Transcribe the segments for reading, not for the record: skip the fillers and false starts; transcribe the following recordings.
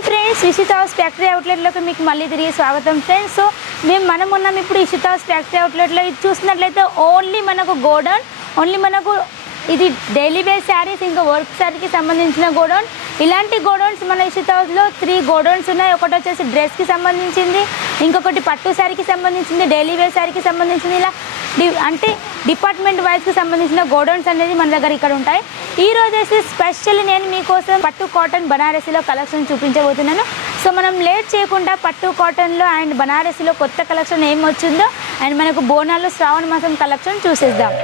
Hi friends, Ishita house factory అవుట్లెట్లోకి మీకు మళ్ళీ తిరిగి స్వాగతం ఫ్రెండ్స్. సో మనం ఉన్నాం ఇప్పుడు ఇషితా హౌస్ ఫ్యాక్టరీ అవుట్లెట్లో. ఇది చూసినట్లయితే ఓన్లీ మనకు గోడౌన్, ఓన్లీ మనకు ఇది డైలీ వేర్ శారీస్ ఇంకా వర్క్ శారీకి సంబంధించిన గోడౌన్. ఇలాంటి గోడౌన్స్ మన ఇషితా హౌస్లో 3 గోడౌన్స్ ఉన్నాయి. ఒకటి వచ్చేసి డ్రెస్కి సంబంధించింది, ఇంకొకటి పట్టు శారీకి సంబంధించింది, డైలీ వేర్ శారీకి సంబంధించింది. ఇలా అంటే డిపార్ట్మెంట్ వైజ్కి సంబంధించిన గోడౌన్స్ అనేది మన దగ్గర ఇక్కడ ఉంటాయి. ఈ రోజు అయితే స్పెషల్లీ నేను మీకోసం పట్టు కాటన్ బనారసీలో కలెక్షన్ చూపించబోతున్నాను. సో మనం లేట్ చేయకుండా పట్టు కాటన్లో అండ్ బనారసీలో కొత్త కలెక్షన్ ఏం వచ్చిందో అండ్ మనకు బోనాల్లో శ్రావణ మాసం కలెక్షన్ చూసేద్దాం.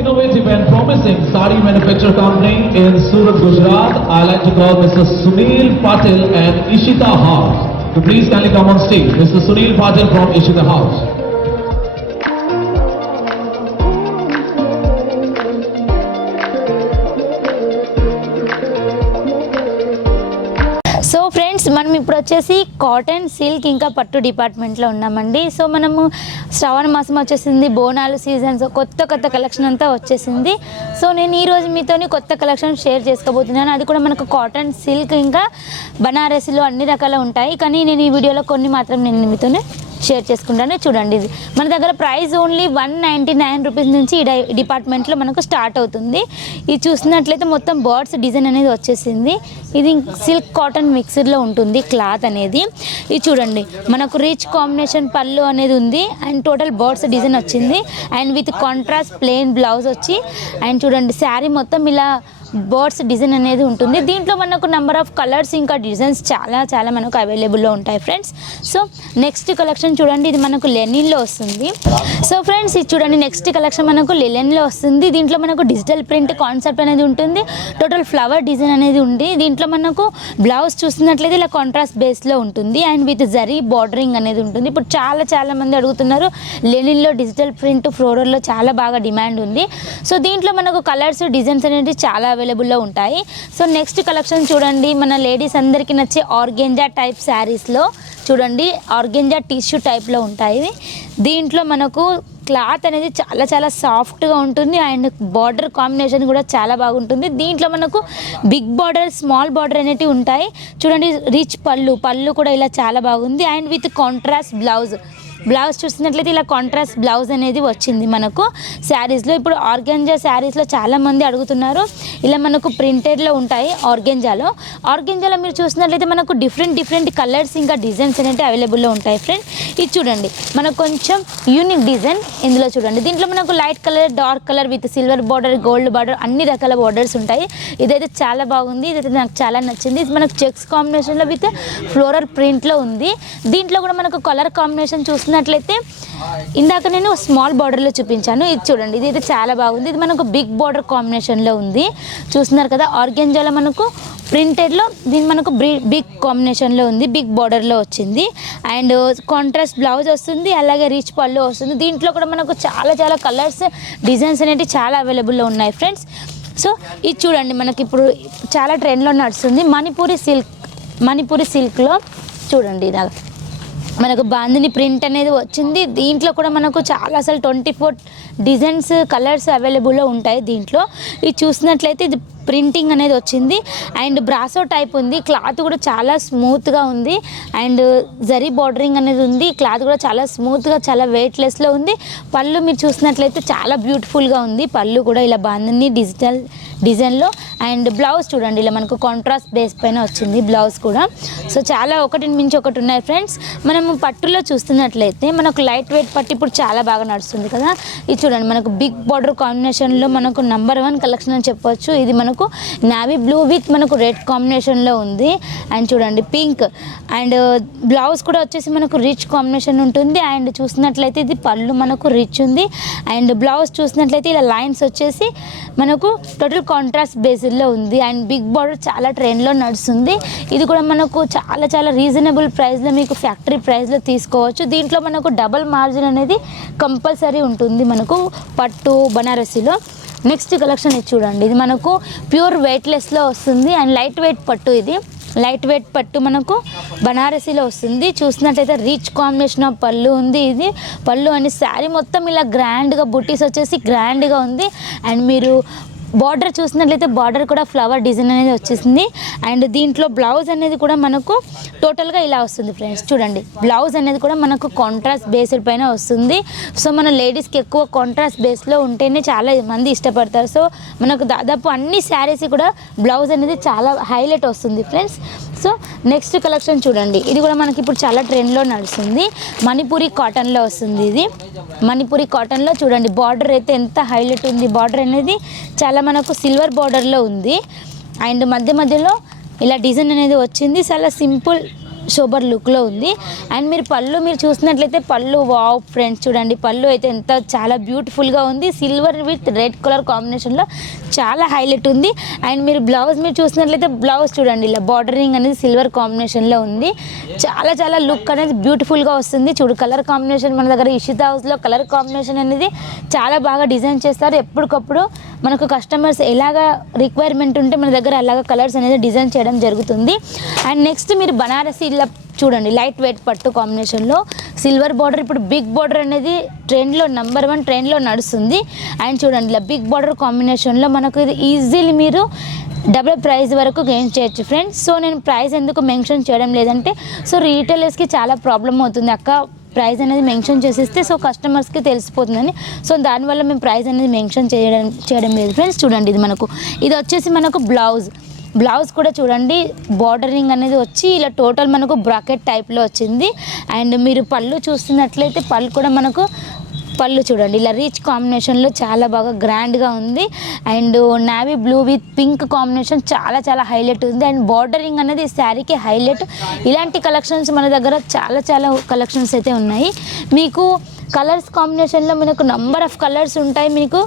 Innovative and promising sari manufacturer company in Surat, Gujarat. I like to call Mr. Sunil Patil and Ishita House. So please kindly come on stage. Mr. Sunil Patil from Ishita House. So friends, మనం ఇప్పుడు వచ్చేసి cotton, silk ఇంకా పట్టు డిపార్ట్మెంట్లో ఉన్నామండి. So మనము శ్రావణ మాసం వచ్చేసింది, బోనాలు సీజన్స్, కొత్త కలెక్షన్ అంతా వచ్చేసింది. సో నేను ఈరోజు మీతోని కొత్త కలెక్షన్ షేర్ చేసుకోబోతున్నాను. అది కూడా మనకు కాటన్, సిల్క్ ఇంకా బనారసీలో అన్ని రకాలు ఉంటాయి. కానీ నేను ఈ వీడియోలో కొన్ని మాత్రం నేను మీతోనే షేర్ చేసుకుంటాను. చూడండి, ఇది మన దగ్గర ప్రైస్ ఓన్లీ 199 రూపీస్ నుంచి ఈ డిపార్ట్మెంట్లో మనకు స్టార్ట్ అవుతుంది. ఇది చూసినట్లయితే మొత్తం బర్డ్స్ డిజైన్ అనేది వచ్చేసింది. ఇది సిల్క్ కాటన్ మిక్స్డ్లో ఉంటుంది క్లాత్ అనేది. ఇది చూడండి, మనకు రిచ్ కాంబినేషన్ పళ్ళు అనేది ఉంది అండ్ టోటల్ బర్డ్స్ డిజైన్ వచ్చింది and with contrast plain blouse వచ్చి అండ్ చూడండి శారీ మొత్తం ఇలా బర్డ్స్ డిజైన్ అనేది ఉంటుంది. దీంట్లో మనకు నెంబర్ ఆఫ్ కలర్స్ ఇంకా డిజైన్స్ చాలా మనకు అవైలబుల్లో ఉంటాయి ఫ్రెండ్స్. సో నెక్స్ట్ కలెక్షన్ చూడండి, ఇది మనకు లెనిన్లో వస్తుంది. సో ఫ్రెండ్స్, ఇది చూడండి, నెక్స్ట్ కలెక్షన్ మనకు లెనిన్లో వస్తుంది. దీంట్లో మనకు డిజిటల్ ప్రింట్ కాన్సెప్ట్ అనేది ఉంటుంది. టోటల్ ఫ్లవర్ డిజైన్ అనేది ఉంది. దీంట్లో మనకు బ్లౌజ్ చూస్తున్నట్లయితే ఇలా కాంట్రాస్ట్ బేస్లో ఉంటుంది అండ్ విత్ జరీ బార్డరింగ్ అనేది ఉంటుంది. ఇప్పుడు చాలా మంది అడుగుతున్నారు లెనిన్లో డిజిటల్ ప్రింట్ ఫ్లోరల్లో చాలా బాగా డిమాండ్ ఉంది. సో దీంట్లో మనకు కలర్స్ డిజైన్స్ అనేది చాలా అవైలబుల్లో ఉంటాయి. సో నెక్స్ట్ కలెక్షన్ చూడండి, మన లేడీస్ అందరికీ నచ్చే ఆర్గెంజా టైప్ శారీస్లో చూడండి, ఆర్గెంజా టిష్యూ టైప్లో ఉంటాయి. దీంట్లో మనకు క్లాత్ అనేది చాలా సాఫ్ట్గా ఉంటుంది అండ్ బార్డర్ కాంబినేషన్ కూడా చాలా బాగుంటుంది. దీంట్లో మనకు బిగ్ బార్డర్, స్మాల్ బార్డర్ అనేటివి ఉంటాయి. చూడండి, రిచ్ పళ్ళు కూడా ఇలా చాలా బాగుంది అండ్ విత్ కాంట్రాస్ట్ బ్లౌజ్ చూసినట్లయితే ఇలా కాంట్రాస్ట్ బ్లౌజ్ అనేది వచ్చింది మనకు శారీస్లో. ఇప్పుడు ఆర్గెంజా శారీస్లో చాలామంది అడుగుతున్నారు. ఇలా మనకు ప్రింటెడ్లో ఉంటాయి ఆర్గెంజాలో మీరు చూసినట్లయితే మనకు డిఫరెంట్ కలర్స్ ఇంకా డిజైన్స్ అనేవి అవైలబుల్లో ఉంటాయి ఫ్రెండ్. ఇది చూడండి, మనకు కొంచెం యూనిక్ డిజైన్ ఇందులో చూడండి. దీంట్లో మనకు light colour, dark colour with silver border, gold border అన్ని రకాల బార్డర్స్ ఉంటాయి. ఇదైతే చాలా బాగుంది, ఇదైతే నాకు చాలా నచ్చింది. ఇది మనకు చెక్స్ కాంబినేషన్లో విత్ ఫ్లోరల్ ప్రింట్లో ఉంది. దీంట్లో కూడా మనకు కలర్ కాంబినేషన్ చూసినట్లయితే ఇందాక నేను స్మాల్ బార్డర్లో చూపించాను. ఇది చూడండి, ఇది అయితే చాలా బాగుంది. ఇది మనకు బిగ్ బార్డర్ కాంబినేషన్లో ఉంది. చూస్తున్నారు కదా, ఆర్గెంజాలో మనకు ప్రింటెడ్లో దీని మనకు బిగ్ కాంబినేషన్లో ఉంది, బిగ్ బార్డర్లో వచ్చింది అండ్ కాంట్రాస్ట్ బ్లౌజ్ వస్తుంది, అలాగే రిచ్ పళ్ళు వస్తుంది. దీంట్లో కూడా మనకు చాలా కలర్స్, డిజైన్స్ అనేవి చాలా అవైలబుల్లో ఉన్నాయి ఫ్రెండ్స్. సో ఇది చూడండి, మనకి ఇప్పుడు చాలా ట్రెండ్లో నడుస్తుంది మణిపూరి సిల్క్లో చూడండి, ఇలా మనకు బాందిని ప్రింట్ అనేది వచ్చింది. దీంట్లో కూడా మనకు అసలు 24 డిజైన్స్, కలర్స్ అవైలబుల్లో ఉంటాయి దీంట్లో. ఇది చూసినట్లయితే ఇది ప్రింటింగ్ అనేది వచ్చింది అండ్ బ్రాసో టైప్ ఉంది. క్లాత్ కూడా చాలా స్మూత్గా ఉంది అండ్ జరీ బార్డరింగ్ అనేది ఉంది. క్లాత్ కూడా చాలా స్మూత్గా, చాలా వెయిట్లెస్లో ఉంది. పళ్ళు మీరు చూసినట్లయితే చాలా బ్యూటిఫుల్గా ఉంది. పళ్ళు కూడా ఇలా బాందిని డిజిటల్ డిజైన్లో అండ్ బ్లౌజ్ చూడండి, ఇలా మనకు కాంట్రాస్ట్ బేస్ పైన వచ్చింది బ్లౌజ్ కూడా. సో చాలా ఒకటిని మించి ఒకటి ఉన్నాయి ఫ్రెండ్స్. మనము పట్టులో చూస్తున్నట్లయితే మనకు లైట్ వెయిట్ పట్టు ఇప్పుడు చాలా బాగా నడుస్తుంది కదా. ఇది చూడండి, మనకు బిగ్ బార్డర్ కాంబినేషన్లో మనకు నెంబర్ 1 కలెక్షన్ అని చెప్పవచ్చు. ఇది మనకు నావీ బ్లూ విత్ మనకు రెడ్ కాంబినేషన్లో ఉంది అండ్ చూడండి పింక్ అండ్ బ్లౌజ్ కూడా వచ్చేసి మనకు రిచ్ కాంబినేషన్ ఉంటుంది అండ్ చూసినట్లయితే ఇది పళ్ళు మనకు రిచ్ ఉంది అండ్ బ్లౌజ్ చూసినట్లయితే ఇలా లైన్స్ వచ్చేసి మనకు టోటల్ కాంట్రాస్ట్ బేసిల్లో ఉంది అండ్ బిగ్ బార్డర్ చాలా ట్రెండ్లో నడుస్తుంది. ఇది కూడా మనకు చాలా రీజనబుల్ ప్రైస్లో మీకు ఫ్యాక్టరీ ప్రైస్లో తీసుకోవచ్చు. దీంట్లో మనకు డబల్ మార్జిన్ అనేది కంపల్సరీ ఉంటుంది మనకు పట్టు బనారసీలో. నెక్స్ట్ కలెక్షన్ ఇది చూడండి, ఇది మనకు ప్యూర్ వెయిట్లెస్లో వస్తుంది అండ్ లైట్ వెయిట్ పట్టు. ఇది లైట్ వెయిట్ పట్టు మనకు బనారసీలో వస్తుంది. చూసినట్టయితే రిచ్ కాంబినేషన్ ఆఫ్ పళ్ళు ఉంది. ఇది పళ్ళు అని శారీ మొత్తం ఇలా గ్రాండ్గా బుట్టీస్ వచ్చేసి గ్రాండ్గా ఉంది. అండ్ మీరు బార్డర్ చూసినట్లయితే బార్డర్ కూడా ఫ్లవర్ డిజైన్ అనేది వచ్చేసింది. అండ్ దీంట్లో బ్లౌజ్ అనేది కూడా మనకు టోటల్గా ఇలా వస్తుంది ఫ్రెండ్స్. చూడండి, బ్లౌజ్ అనేది కూడా మనకు కాంట్రాస్ట్ బేస్డ్ పైన వస్తుంది. సో మన లేడీస్కి ఎక్కువ కాంట్రాస్ట్ బేస్లో ఉంటేనే చాలా మంది ఇష్టపడతారు. సో మనకు దాదాపు అన్ని శారీస్ కూడా బ్లౌజ్ అనేది చాలా హైలైట్ వస్తుంది ఫ్రెండ్స్. సో నెక్స్ట్ కలెక్షన్ చూడండి, ఇది కూడా మనకి ఇప్పుడు చాలా ట్రెండ్లో నడుస్తుంది. మణిపూరి కాటన్లో వస్తుంది. ఇది మణిపూరి కాటన్లో చూడండి, బార్డర్ అయితే ఎంత హైలైట్ ఉంది. బార్డర్ అనేది చాలా మనకు సిల్వర్ బార్డర్లో ఉంది. అండ్ మధ్యలో ఇలా డిజైన్ అనేది వచ్చింది. చాలా సింపుల్ సోబర్ లుక్లో ఉంది. అండ్ మీరు పళ్ళు మీరు చూసినట్లయితే పళ్ళు వావ్ ఫ్రెండ్స్, చూడండి పళ్ళు అయితే ఎంత చాలా బ్యూటిఫుల్గా ఉంది. సిల్వర్ విత్ రెడ్ కలర్ కాంబినేషన్లో చాలా హైలైట్ ఉంది. అండ్ మీరు బ్లౌజ్ మీరు చూసినట్లయితే బ్లౌజ్ చూడండి, ఇలా బార్డరింగ్ అనేది సిల్వర్ కాంబినేషన్లో ఉంది. చాలా చాలా లుక్ అనేది బ్యూటిఫుల్గా వస్తుంది. చూడు కలర్ కాంబినేషన్ మన దగ్గర ఇషితా హౌస్లో కలర్ కాంబినేషన్ అనేది చాలా బాగా డిజైన్ చేస్తారు. ఎప్పటికప్పుడు మనకు కస్టమర్స్ ఎలాగా రిక్వైర్మెంట్ ఉంటే మన దగ్గర అలాగా కలర్స్ అనేది డిజైన్ చేయడం జరుగుతుంది. అండ్ నెక్స్ట్ మీరు బనారసి ఇలా చూడండి, లైట్ వెయిట్ పట్టు కాంబినేషన్లో సిల్వర్ బార్డర్. ఇప్పుడు బిగ్ బార్డర్ అనేది ట్రెండ్లో నెంబర్ 1 ట్రెండ్లో నడుస్తుంది. అండ్ చూడండి ఇలా బిగ్ బార్డర్ కాంబినేషన్లో మనకు ఇది ఈజీలీ మీరు డబుల్ ప్రైస్ వరకు గెయిన్ చేయొచ్చు ఫ్రెండ్స్. సో నేను ప్రైస్ ఎందుకు మెన్షన్ చేయడం లేదంటే సో రీటైలర్స్కి చాలా ప్రాబ్లం అవుతుంది, అక్క ప్రైస్ అనేది మెన్షన్ చేసేస్తే సో కస్టమర్స్కి తెలిసిపోతుందని. సో దానివల్ల మేము ప్రైస్ అనేది మెన్షన్ చేయడం లేదు ఫ్రెండ్స్. చూడండి ఇది మనకు ఇది వచ్చేసి మనకు బ్లౌజ్ కూడా చూడండి, బార్డరింగ్ అనేది వచ్చి ఇలా టోటల్ మనకు బ్రాకెట్ టైప్లో వచ్చింది. అండ్ మీరు పళ్ళు చూస్తున్నట్లయితే పళ్ళు కూడా మనకు పళ్ళు చూడండి ఇలా రిచ్ కాంబినేషన్లో చాలా బాగా గ్రాండ్గా ఉంది. And navy blue with pink combination చాలా చాలా హైలైట్ ఉంది. అండ్ బార్డరింగ్ అనేది ఈ శారీకి హైలైట్. ఇలాంటి కలెక్షన్స్ మన దగ్గర చాలా చాలా కలెక్షన్స్ అయితే ఉన్నాయి. మీకు కలర్స్ కాంబినేషన్లో మనకు నంబర్ ఆఫ్ కలర్స్ ఉంటాయి. మీకు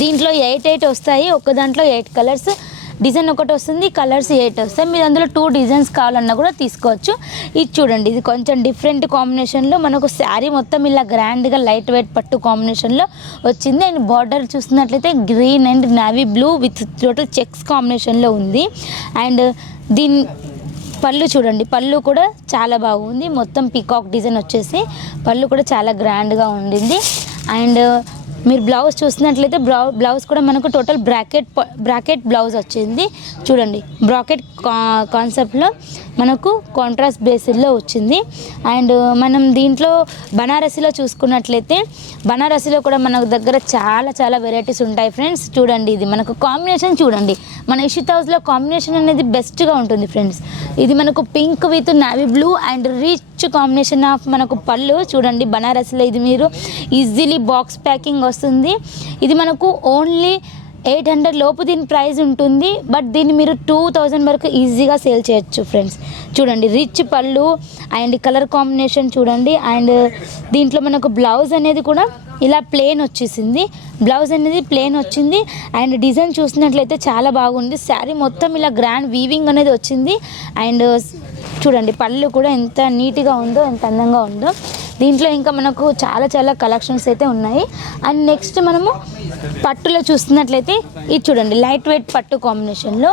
దీంట్లో 8 వస్తాయి. ఒక దాంట్లో 8 కలర్స్, డిజైన్ ఒకటి వస్తుంది, కలర్స్ 8 వస్తాయి. మీరు అందులో 2 డిజైన్స్ కావాలన్నా కూడా తీసుకోవచ్చు. ఇది చూడండి, ఇది కొంచెం డిఫరెంట్ కాంబినేషన్లో మనకు శారీ మొత్తం ఇలా గ్రాండ్గా లైట్ వెయిట్ పట్టు కాంబినేషన్లో వచ్చింది. అండ్ బార్డర్ చూస్తున్నట్లయితే green and navy blue with total checks కాంబినేషన్లో ఉంది. అండ్ దీని పళ్ళు చూడండి, పళ్ళు కూడా చాలా బాగుంది. మొత్తం పీకాక్ డిజైన్ వచ్చేసి పళ్ళు కూడా చాలా గ్రాండ్గా ఉండింది. అండ్ మీరు బ్లౌజ్ చూసినట్లయితే బ్లౌజ్ కూడా మనకు టోటల్ బ్రాకెట్ బ్లౌజ్ వచ్చింది. చూడండి బ్రాకెట్ కాన్సెప్ట్లో మనకు కాంట్రాస్ట్ బేస్డ్లో వచ్చింది. అండ్ మనం దీంట్లో బనారసీలో చూసుకున్నట్లయితే బనారసీలో కూడా మన దగ్గర చాలా చాలా వెరైటీస్ ఉంటాయి ఫ్రెండ్స్. చూడండి ఇది మనకు కాంబినేషన్ చూడండి, మన ఇషితా హౌస్లో కాంబినేషన్ అనేది బెస్ట్గా ఉంటుంది ఫ్రెండ్స్. ఇది మనకు pink with navy blue and rich combination of మనకు పళ్ళు చూడండి బనారస్లో. ఇది మీరు ఈజీలీ బాక్స్ ప్యాకింగ్ వస్తుంది. ఇది మనకు ఓన్లీ 800 లోపు దీని ప్రైస్ ఉంటుంది. బట్ దీన్ని మీరు 2000 వరకు ఈజీగా సేల్ చేయొచ్చు ఫ్రెండ్స్. చూడండి రిచ్ పళ్ళు అండ్ కలర్ కాంబినేషన్ చూడండి. అండ్ దీంట్లో మనకు బ్లౌజ్ అనేది కూడా ఇలా ప్లెయిన్ వచ్చేసింది. బ్లౌజ్ అనేది ప్లెయిన్ వచ్చింది. అండ్ డిజైన్ చూసినట్లయితే చాలా బాగుంది. శారీ మొత్తం ఇలా గ్రాండ్ వీవింగ్ అనేది వచ్చింది. అండ్ చూడండి పళ్ళు కూడా ఎంత నీట్గా ఉందో, ఎంత అందంగా ఉందో. దీంట్లో ఇంకా మనకు చాలా చాలా కలెక్షన్స్ అయితే ఉన్నాయి. అండ్ నెక్స్ట్ మనము పట్టులో చూస్తున్నట్లయితే ఇది చూడండి లైట్ వెయిట్ పట్టు కాంబినేషన్లో,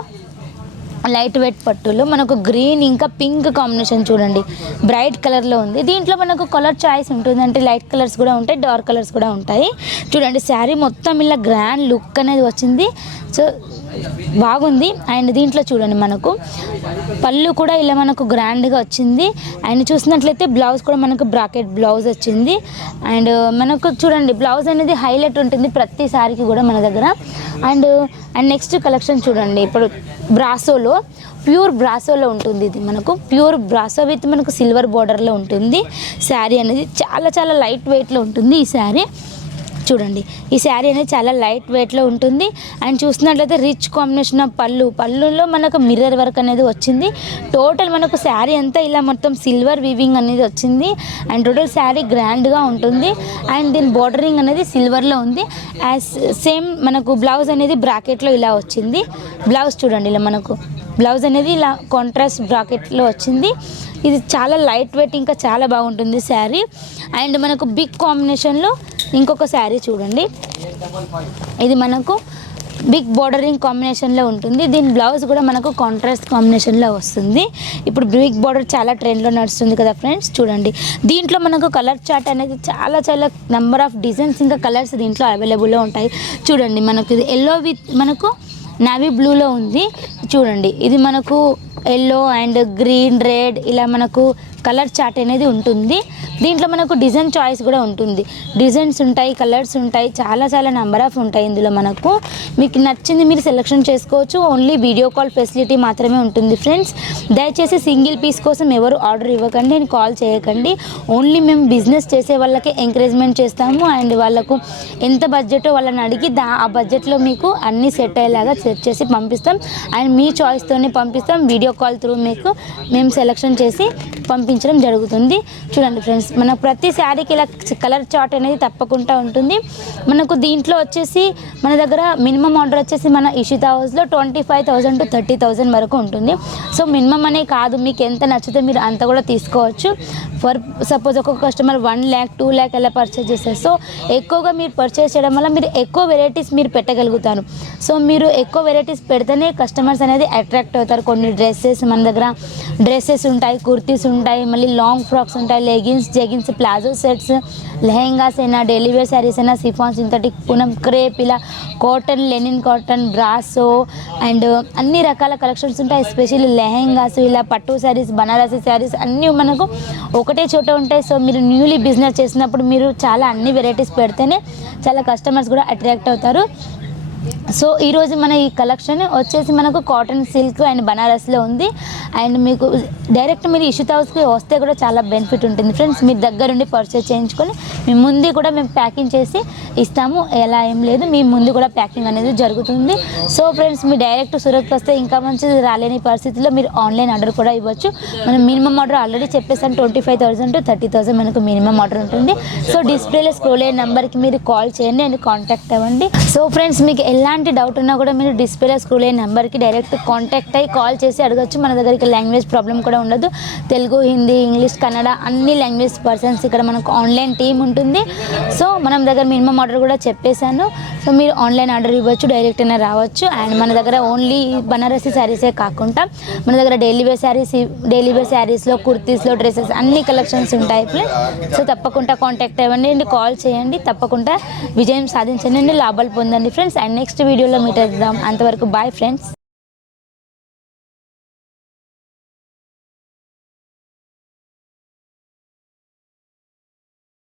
లైట్ వెయిట్ పట్టులో మనకు గ్రీన్ ఇంకా పింక్ కాంబినేషన్ చూడండి బ్రైట్ కలర్లో ఉంది. దీంట్లో మనకు కలర్ చాయిస్ ఉంటుంది, అంటే లైట్ కలర్స్ కూడా ఉంటాయి, డార్క్ కలర్స్ కూడా ఉంటాయి. చూడండి శారీ మొత్తం ఇలా గ్రాండ్ లుక్ అనేది వచ్చింది. సో బాగుంది. అండ్ దీంట్లో చూడండి మనకు పళ్ళు కూడా ఇలా మనకు గ్రాండ్గా వచ్చింది. అండ్ చూసినట్లయితే బ్లౌజ్ కూడా మనకు బ్రాకెట్ బ్లౌజ్ వచ్చింది. అండ్ మనకు చూడండి బ్లౌజ్ అనేది హైలైట్ ఉంటుంది ప్రతి సారీకి కూడా మన దగ్గర. అండ్ నెక్స్ట్ కలెక్షన్ చూడండి, ఇప్పుడు బ్రాసోలో ప్యూర్ బ్రాసోలో ఉంటుంది. ఇది మనకు ప్యూర్ బ్రాసో విత్ మనకు సిల్వర్ బార్డర్లో ఉంటుంది. శారీ అనేది చాలా చాలా లైట్ వెయిట్లో ఉంటుంది. ఈ శారీ చూడండి, ఈ శారీ అనేది చాలా లైట్ వెయిట్లో ఉంటుంది. అండ్ చూసినట్లయితే రిచ్ కాంబినేషన్ ఆఫ్ పళ్ళులో మనకు మిర్రర్ వర్క్ అనేది వచ్చింది. టోటల్ మనకు శారీ అంతా ఇలా మొత్తం సిల్వర్ వీవింగ్ అనేది వచ్చింది. అండ్ టోటల్ శారీ గ్రాండ్గా ఉంటుంది. అండ్ దీని బార్డరింగ్ అనేది సిల్వర్లో ఉంది. యాజ్ సేమ్ మనకు బ్లౌజ్ అనేది బ్రాకెట్లో ఇలా వచ్చింది. బ్లౌజ్ చూడండి ఇలా మనకు బ్లౌజ్ అనేది ఇలా కాంట్రాస్ట్ బ్రాకెట్లో వచ్చింది. ఇది చాలా లైట్ వెయిట్, ఇంకా చాలా బాగుంటుంది శారీ. అండ్ మనకు బిగ్ కాంబినేషన్లో ఇంకొక శారీ చూడండి. ఇది మనకు బిగ్ బోర్డరింగ్ కాంబినేషన్లో ఉంటుంది. దీని బ్లౌజ్ కూడా మనకు కాంట్రాస్ట్ కాంబినేషన్లో వస్తుంది. ఇప్పుడు బిగ్ బోర్డర్ చాలా ట్రెండ్లో నడుస్తుంది కదా ఫ్రెండ్స్. చూడండి, దీంట్లో మనకు కలర్ చార్ట్ అనేది చాలా చాలా నెంబర్ ఆఫ్ డిజైన్స్ ఇంకా కలర్స్ దీంట్లో అవైలబుల్లో ఉంటాయి. చూడండి, మనకు ఇది ఎల్లో విత్ మనకు నావీ బ్లూలో ఉంది. చూడండి, ఇది మనకు ఎల్లో అండ్ గ్రీన్, రెడ్ ఇలా మనకు కలర్ చార్ట్ అనేది ఉంటుంది. దీంట్లో మనకు డిజైన్ చాయిస్ కూడా ఉంటుంది. డిజైన్స్ ఉంటాయి, కలర్స్ ఉంటాయి, చాలా చాలా నెంబర్ ఆఫ్ ఉంటాయి ఇందులో. మనకు మీకు నచ్చింది మీరు సెలెక్షన్ చేసుకోవచ్చు. ఓన్లీ వీడియో కాల్ ఫెసిలిటీ మాత్రమే ఉంటుంది ఫ్రెండ్స్. దయచేసి సింగిల్ పీస్ కోసం ఎవరు ఆర్డర్ ఇవ్వకండి, నేను కాల్ చేయకండి. ఓన్లీ మేము బిజినెస్ చేసే వాళ్ళకి ఎంకరేజ్మెంట్ చేస్తాము. అండ్ వాళ్ళకు ఎంత బడ్జెటో వాళ్ళని అడిగి ఆ బడ్జెట్లో మీకు అన్నీ సెట్ అయ్యేలాగా సెట్ చేసి పంపిస్తాం. అండ్ మీ చాయిస్తోనే పంపిస్తాం. వీడియో కాల్ త్రూ మీకు మేము సెలెక్షన్ చేసి పంపించడం జరుగుతుంది. చూడండి ఫ్రెండ్స్, మన ప్రతి శారీకి ఇలా కలర్ చార్ట్ అనేది తప్పకుండా ఉంటుంది. మనకు దీంట్లో వచ్చేసి మన దగ్గర మినిమం ఆర్డర్ వచ్చేసి మన ఇషితా హౌస్లో 25,000 to 30,000 వరకు ఉంటుంది. సో మినిమం అనే కాదు, మీకు ఎంత నచ్చితే మీరు అంత కూడా తీసుకోవచ్చు. ఫర్ సపోజ్ ఒక్కొక్క కస్టమర్ 1 lakh 2 lakh అలా పర్చేజ్ చేస్తారు. సో ఎక్కువగా మీరు పర్చేజ్ చేయడం వల్ల మీరు ఎక్కువ వెరైటీస్ మీరు పెట్టగలుగుతారు. సో మీరు ఎక్కువ వెరైటీస్ పెడితేనే కస్టమర్స్ అనేది అట్రాక్ట్ అవుతారు. కొన్ని డ్రెస్సెస్ మన దగ్గర డ్రెస్సెస్ ఉంటాయి, కుర్తీస్ ఉంటాయి, మళ్ళీ లాంగ్ ఫ్రాక్స్ ఉంటాయి, leggings, jeggings, palazzo sets, lehengas అయినా, డైలీ వేర్ శారీస్ అయినా, సిఫాన్, సింథటిక్, పూనం, క్రేప్, ఇలా cotton, linen cotton, brasso and అన్ని రకాల కలెక్షన్స్ ఉంటాయి. ఎస్పెషల్లీ లెహెంగాస్, ఇలా పట్టు శారీస్, బనారసి శారీస్ అన్నీ మనకు ఒకటే చోట ఉంటాయి. సో మీరు న్యూలీ బిజినెస్ చేసినప్పుడు మీరు చాలా అన్ని వెరైటీస్ పెడితేనే చాలా కస్టమర్స్ కూడా అట్రాక్ట్ అవుతారు. సో ఈరోజు మన ఈ కలెక్షన్ వచ్చేసి మనకు కాటన్, సిల్క్ అండ్ బనారస్లో ఉంది. అండ్ మీకు డైరెక్ట్ మీరు ఇషితా హౌస్కి వస్తే కూడా చాలా బెనిఫిట్ ఉంటుంది ఫ్రెండ్స్. మీరు దగ్గరుండి పర్చేస్ చేయించుకొని మీ ముందు కూడా మేము ప్యాకింగ్ చేసి ఇస్తాము. ఎలా ఏం లేదు, మీ ముందు కూడా ప్యాకింగ్ అనేది జరుగుతుంది. సో ఫ్రెండ్స్, మీరు డైరెక్ట్ సూరత్కి వస్తే ఇంకా మంచిది. రాలేని పరిస్థితుల్లో మీరు ఆన్లైన్ ఆర్డర్ కూడా ఇవ్వచ్చు. మనం మినిమం ఆర్డర్ ఆల్రెడీ చెప్పేసాను, 25,000 to 30,000 మనకు మినిమం ఆర్డర్ ఉంటుంది. సో డిస్ప్లేలో స్క్రోల్ అయ్యే నెంబర్కి మీరు కాల్ చేయండి అండ్ కాంటాక్ట్ అవ్వండి. సో ఫ్రెండ్స్, మీకు ఎలాంటి డౌట్ ఉన్నా కూడా మీరు డిస్ప్లేలో స్క్రోల్ అయ్యే నెంబర్కి డైరెక్ట్ కాంటాక్ట్ అయ్యి కాల్ చేసి అడగచ్చు. మన దగ్గరికి లాంగ్వేజ్ ప్రాబ్లం కూడా ఉండదు. తెలుగు, హిందీ, ఇంగ్లీష్, కన్నడ అన్ని లాంగ్వేజ్ పర్సన్స్ ఇక్కడ మనకు ఆన్లైన్ టీమ్ ఉంటుంది. సో మనం దగ్గర మినిమం ఆర్డర్ కూడా చెప్పేశాను. సో మీరు ఆన్లైన్ ఆర్డర్ ఇవ్వచ్చు, డైరెక్ట్ అయినా రావచ్చు. అండ్ మన దగ్గర ఓన్లీ బనారసి శారీసే కాకుండా మన దగ్గర డైలీ వేర్ శారీస్లో, కుర్తీస్లో, డ్రెస్సెస్ అన్ని కలెక్షన్స్ ఉంటాయి ఫ్రెండ్స్. సో తప్పకుండా కాంటాక్ట్ అవ్వండి అండ్ కాల్ చేయండి. తప్పకుండా విజయం సాధించండి, లాభాలు పొందండి ఫ్రెండ్స్. అండ్ నెక్స్ట్ వీడియోలో మీట్ అవుదాం. అంతవరకు బాయ్ ఫ్రెండ్స్.